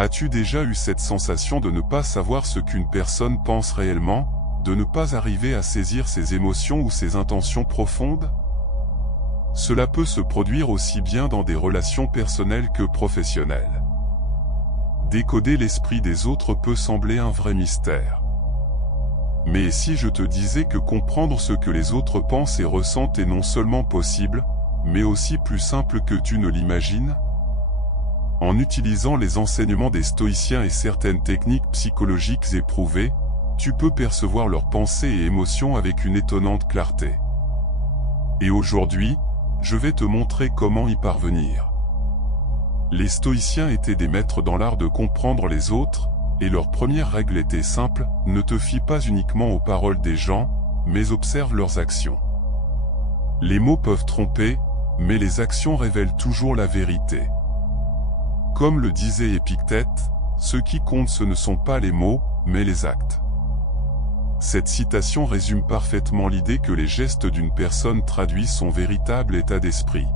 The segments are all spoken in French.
As-tu déjà eu cette sensation de ne pas savoir ce qu'une personne pense réellement, de ne pas arriver à saisir ses émotions ou ses intentions profondes? Cela peut se produire aussi bien dans des relations personnelles que professionnelles. Décoder l'esprit des autres peut sembler un vrai mystère. Mais si je te disais que comprendre ce que les autres pensent et ressentent est non seulement possible, mais aussi plus simple que tu ne l'imagines? En utilisant les enseignements des stoïciens et certaines techniques psychologiques éprouvées, tu peux percevoir leurs pensées et émotions avec une étonnante clarté. Et aujourd'hui, je vais te montrer comment y parvenir. Les stoïciens étaient des maîtres dans l'art de comprendre les autres, et leur première règle était simple, ne te fie pas uniquement aux paroles des gens, mais observe leurs actions. Les mots peuvent tromper, mais les actions révèlent toujours la vérité. Comme le disait Épictète, ce qui compte ce ne sont pas les mots, mais les actes. Cette citation résume parfaitement l'idée que les gestes d'une personne traduisent son véritable état d'esprit.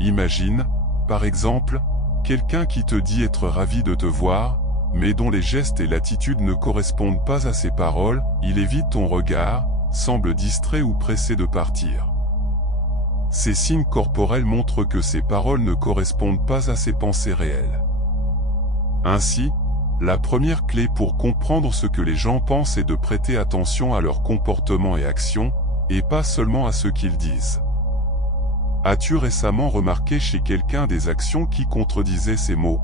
Imagine, par exemple, quelqu'un qui te dit être ravi de te voir, mais dont les gestes et l'attitude ne correspondent pas à ses paroles, il évite ton regard, semble distrait ou pressé de partir. Ces signes corporels montrent que ses paroles ne correspondent pas à ses pensées réelles. Ainsi, la première clé pour comprendre ce que les gens pensent est de prêter attention à leurs comportements et actions, et pas seulement à ce qu'ils disent. As-tu récemment remarqué chez quelqu'un des actions qui contredisaient ses mots?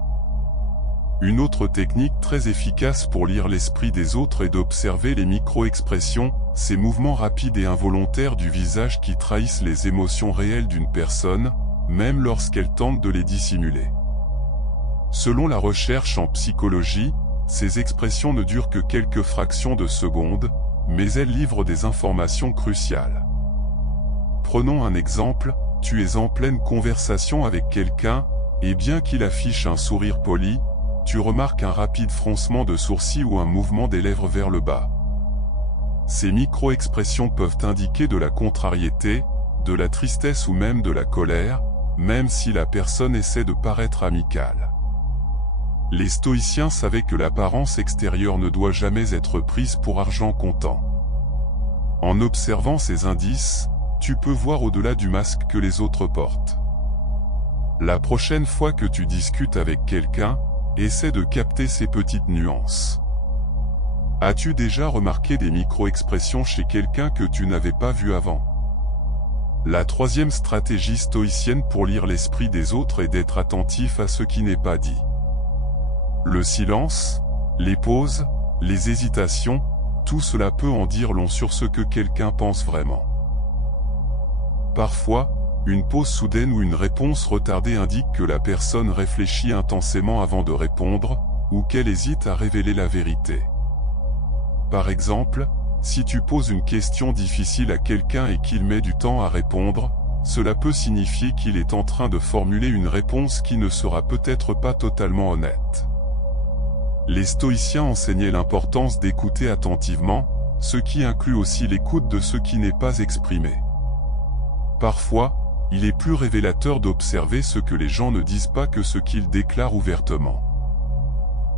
Une autre technique très efficace pour lire l'esprit des autres est d'observer les micro-expressions, ces mouvements rapides et involontaires du visage qui trahissent les émotions réelles d'une personne, même lorsqu'elle tente de les dissimuler. Selon la recherche en psychologie, ces expressions ne durent que quelques fractions de secondes, mais elles livrent des informations cruciales. Prenons un exemple, tu es en pleine conversation avec quelqu'un, et bien qu'il affiche un sourire poli, tu remarques un rapide froncement de sourcils ou un mouvement des lèvres vers le bas. Ces micro-expressions peuvent indiquer de la contrariété, de la tristesse ou même de la colère, même si la personne essaie de paraître amicale. Les stoïciens savaient que l'apparence extérieure ne doit jamais être prise pour argent comptant. En observant ces indices, tu peux voir au-delà du masque que les autres portent. La prochaine fois que tu discutes avec quelqu'un, essaie de capter ces petites nuances. As-tu déjà remarqué des micro-expressions chez quelqu'un que tu n'avais pas vu avant? La troisième stratégie stoïcienne pour lire l'esprit des autres est d'être attentif à ce qui n'est pas dit. Le silence, les pauses, les hésitations, tout cela peut en dire long sur ce que quelqu'un pense vraiment. Parfois, une pause soudaine ou une réponse retardée indique que la personne réfléchit intensément avant de répondre, ou qu'elle hésite à révéler la vérité. Par exemple, si tu poses une question difficile à quelqu'un et qu'il met du temps à répondre, cela peut signifier qu'il est en train de formuler une réponse qui ne sera peut-être pas totalement honnête. Les stoïciens enseignaient l'importance d'écouter attentivement, ce qui inclut aussi l'écoute de ce qui n'est pas exprimé. Parfois, il est plus révélateur d'observer ce que les gens ne disent pas que ce qu'ils déclarent ouvertement.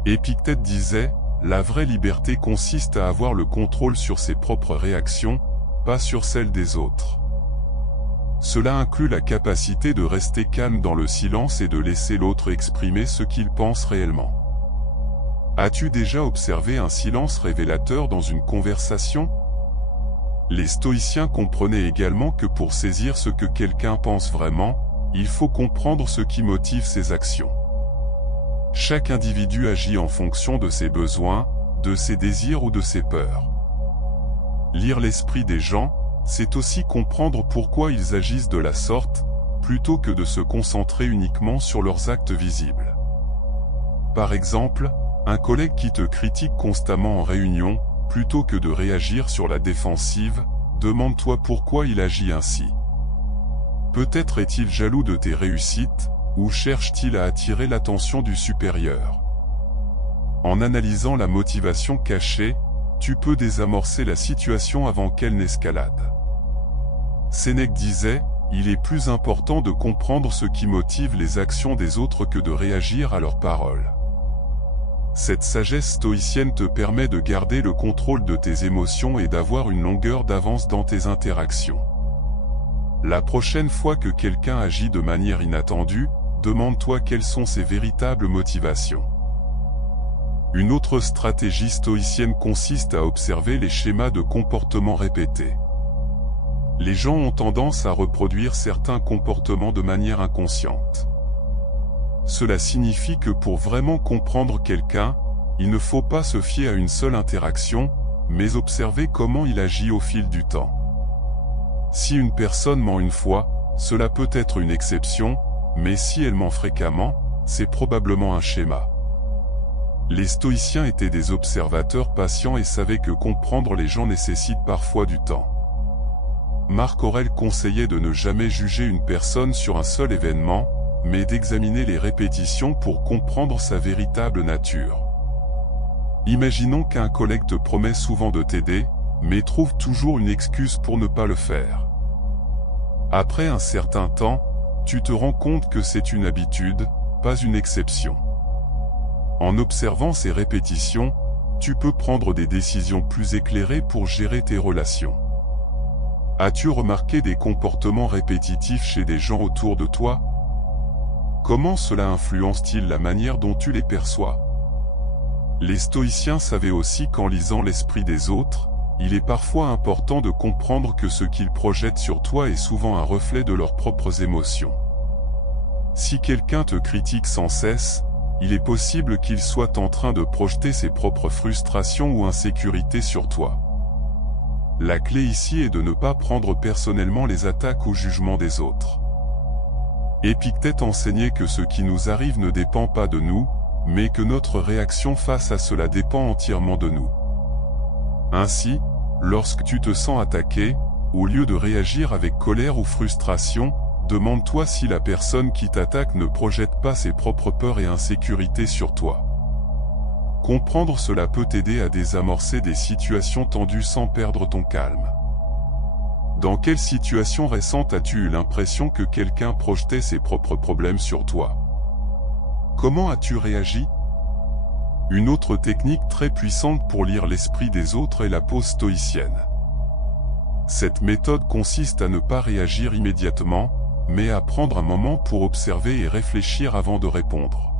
Épictète disait, la vraie liberté consiste à avoir le contrôle sur ses propres réactions, pas sur celles des autres. Cela inclut la capacité de rester calme dans le silence et de laisser l'autre exprimer ce qu'il pense réellement. As-tu déjà observé un silence révélateur dans une conversation? Les stoïciens comprenaient également que pour saisir ce que quelqu'un pense vraiment, il faut comprendre ce qui motive ses actions. Chaque individu agit en fonction de ses besoins, de ses désirs ou de ses peurs. Lire l'esprit des gens, c'est aussi comprendre pourquoi ils agissent de la sorte, plutôt que de se concentrer uniquement sur leurs actes visibles. Par exemple, un collègue qui te critique constamment en réunion, plutôt que de réagir sur la défensive, demande-toi pourquoi il agit ainsi. Peut-être est-il jaloux de tes réussites, ou cherche-t-il à attirer l'attention du supérieur? En analysant la motivation cachée, tu peux désamorcer la situation avant qu'elle n'escalade. Sénèque disait, il est plus important de comprendre ce qui motive les actions des autres que de réagir à leurs paroles. Cette sagesse stoïcienne te permet de garder le contrôle de tes émotions et d'avoir une longueur d'avance dans tes interactions. La prochaine fois que quelqu'un agit de manière inattendue, demande-toi quelles sont ses véritables motivations. Une autre stratégie stoïcienne consiste à observer les schémas de comportement répétés. Les gens ont tendance à reproduire certains comportements de manière inconsciente. Cela signifie que pour vraiment comprendre quelqu'un, il ne faut pas se fier à une seule interaction, mais observer comment il agit au fil du temps. Si une personne ment une fois, cela peut être une exception, mais si elle ment fréquemment, c'est probablement un schéma. Les stoïciens étaient des observateurs patients et savaient que comprendre les gens nécessite parfois du temps. Marc Aurèle conseillait de ne jamais juger une personne sur un seul événement, mais d'examiner les répétitions pour comprendre sa véritable nature. Imaginons qu'un collègue te promet souvent de t'aider, mais trouve toujours une excuse pour ne pas le faire. Après un certain temps, tu te rends compte que c'est une habitude, pas une exception. En observant ces répétitions, tu peux prendre des décisions plus éclairées pour gérer tes relations. As-tu remarqué des comportements répétitifs chez des gens autour de toi? Comment cela influence-t-il la manière dont tu les perçois? Les stoïciens savaient aussi qu'en lisant l'esprit des autres, il est parfois important de comprendre que ce qu'ils projettent sur toi est souvent un reflet de leurs propres émotions. Si quelqu'un te critique sans cesse, il est possible qu'il soit en train de projeter ses propres frustrations ou insécurités sur toi. La clé ici est de ne pas prendre personnellement les attaques ou jugements des autres. Épictète enseignait que ce qui nous arrive ne dépend pas de nous, mais que notre réaction face à cela dépend entièrement de nous. Ainsi, lorsque tu te sens attaqué, au lieu de réagir avec colère ou frustration, demande-toi si la personne qui t'attaque ne projette pas ses propres peurs et insécurités sur toi. Comprendre cela peut t'aider à désamorcer des situations tendues sans perdre ton calme. Dans quelle situation récente as-tu eu l'impression que quelqu'un projetait ses propres problèmes sur toi? Comment as-tu réagi? Une autre technique très puissante pour lire l'esprit des autres est la pause stoïcienne. Cette méthode consiste à ne pas réagir immédiatement, mais à prendre un moment pour observer et réfléchir avant de répondre.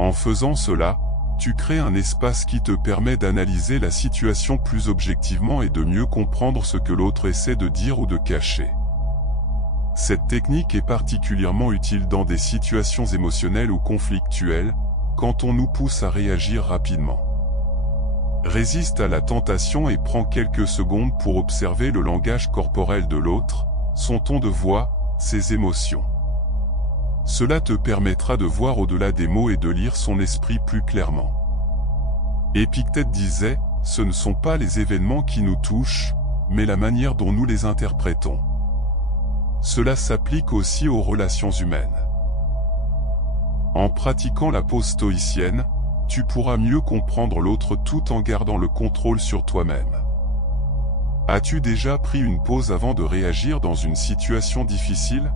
En faisant cela, tu crées un espace qui te permet d'analyser la situation plus objectivement et de mieux comprendre ce que l'autre essaie de dire ou de cacher. Cette technique est particulièrement utile dans des situations émotionnelles ou conflictuelles, quand on nous pousse à réagir rapidement. Résiste à la tentation et prends quelques secondes pour observer le langage corporel de l'autre, son ton de voix, ses émotions. Cela te permettra de voir au-delà des mots et de lire son esprit plus clairement. Épictète disait, ce ne sont pas les événements qui nous touchent, mais la manière dont nous les interprétons. Cela s'applique aussi aux relations humaines. En pratiquant la pause stoïcienne, tu pourras mieux comprendre l'autre tout en gardant le contrôle sur toi-même. As-tu déjà pris une pause avant de réagir dans une situation difficile?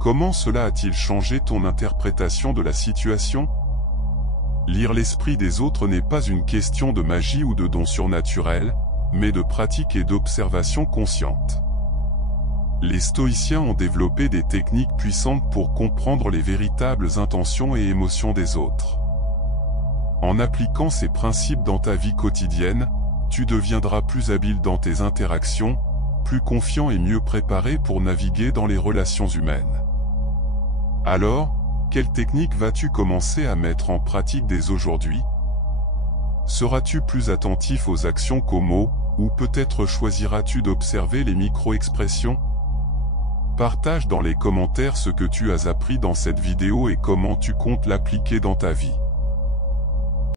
Comment cela a-t-il changé ton interprétation de la situation? Lire l'esprit des autres n'est pas une question de magie ou de don surnaturel, mais de pratique et d'observation consciente. Les stoïciens ont développé des techniques puissantes pour comprendre les véritables intentions et émotions des autres. En appliquant ces principes dans ta vie quotidienne, tu deviendras plus habile dans tes interactions, plus confiant et mieux préparé pour naviguer dans les relations humaines. Alors, quelle technique vas-tu commencer à mettre en pratique dès aujourd'hui? Seras-tu plus attentif aux actions qu'aux mots, ou peut-être choisiras-tu d'observer les micro-expressions? Partage dans les commentaires ce que tu as appris dans cette vidéo et comment tu comptes l'appliquer dans ta vie.